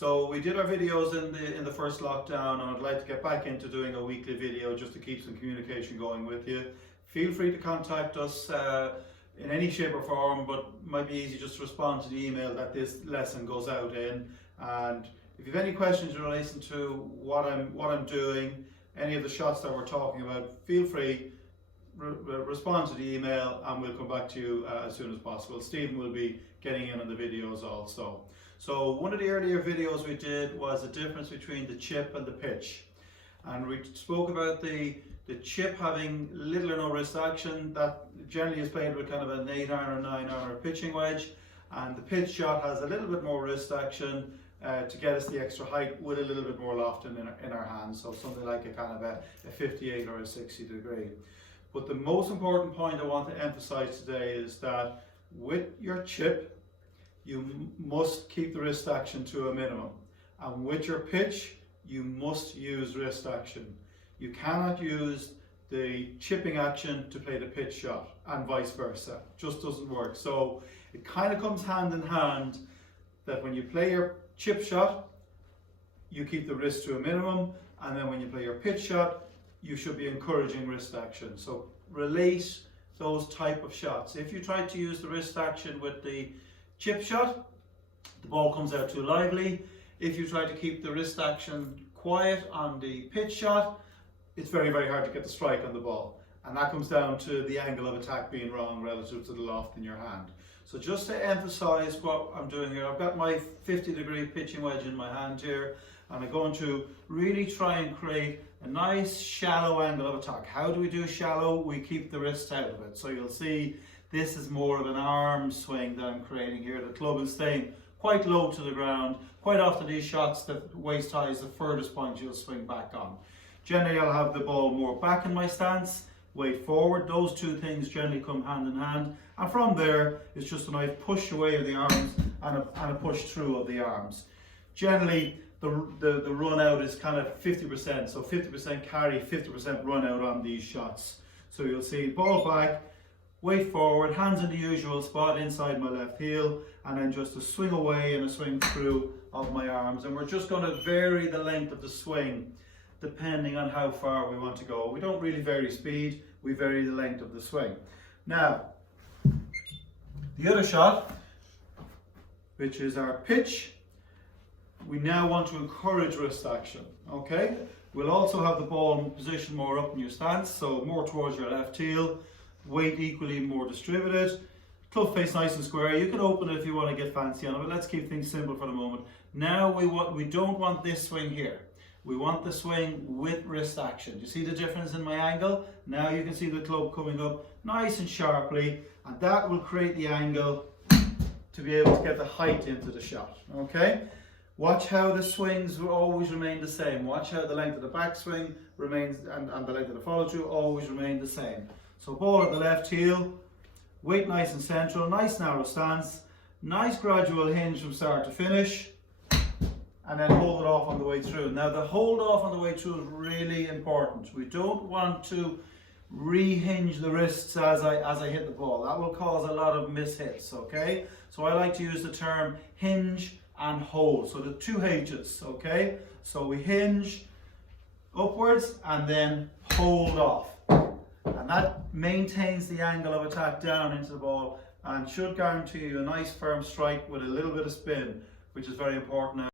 So we did our videos in the first lockdown, and I'd like to get back into doing a weekly video just to keep some communication going with you. Feel free to contact us in any shape or form, but it might be easy just to respond to the email that this lesson goes out in. And if you have any questions in relation to what I'm doing, any of the shots that we're talking about, feel free, respond to the email and we'll come back to you as soon as possible. Stephen will be getting in on the videos also. So one of the earlier videos we did was the difference between the chip and the pitch. And we spoke about the chip having little or no wrist action. That generally is played with kind of an 8-iron or 9-iron or pitching wedge. And the pitch shot has a little bit more wrist action to get us the extra height with a little bit more loft in our hands. So something like a kind of a 58 or a 60 degree. But the most important point I want to emphasize today is that with your chip, you must keep the wrist action to a minimum. And with your pitch, you must use wrist action. You cannot use the chipping action to play the pitch shot and vice versa. It just doesn't work. So it kind of comes hand in hand that when you play your chip shot, you keep the wrist to a minimum, and then when you play your pitch shot, you should be encouraging wrist action. So relate those type of shots. If you try to use the wrist action with the chip shot, the ball comes out too lively. If you try to keep the wrist action quiet on the pitch shot, it's very, very hard to get the strike on the ball. And that comes down to the angle of attack being wrong relative to the loft in your hand. So just to emphasize what I'm doing here, I've got my 50-degree pitching wedge in my hand here, and I'm going to really try and create a nice shallow angle of attack. How do we do shallow? We keep the wrist out of it. So you'll see this is more of an arm swing that I'm creating here. The club is staying quite low to the ground. Quite often these shots, the waist high is the furthest point you'll swing back on. Generally I'll have the ball more back in my stance, weight forward. Those two things generally come hand in hand. And from there, it's just a nice push away of the arms and a push through of the arms. Generally, the run out is kind of 50%, so 50% carry, 50% run out on these shots. So you'll see ball back, weight forward, hands in the usual spot inside my left heel, and then just a swing away and a swing through of my arms. And we're just going to vary the length of the swing depending on how far we want to go. We don't really vary speed, we vary the length of the swing. Now, the other shot, which is our pitch, we now want to encourage wrist action, okay? We'll also have the ball positioned more up in your stance, so more towards your left heel, weight equally more distributed, club face nice and square. You can open it if you want to get fancy on it, but let's keep things simple for the moment. Now we don't want this swing here. We want the swing with wrist action. You see the difference in my angle? Now you can see the club coming up nice and sharply, and that will create the angle to be able to get the height into the shot, okay? Watch how the swings will always remain the same. Watch how the length of the backswing remains and the length of the follow through always remain the same. So ball at the left heel, weight nice and central, nice narrow stance, nice gradual hinge from start to finish, and then hold it off on the way through. Now the hold off on the way through is really important. We don't want to re-hinge the wrists as I hit the ball. That will cause a lot of mishits, okay? So I like to use the term hinge and hold. So the two H's, okay? So we hinge upwards and then hold off. And that maintains the angle of attack down into the ball and should guarantee you a nice firm strike with a little bit of spin, which is very important now.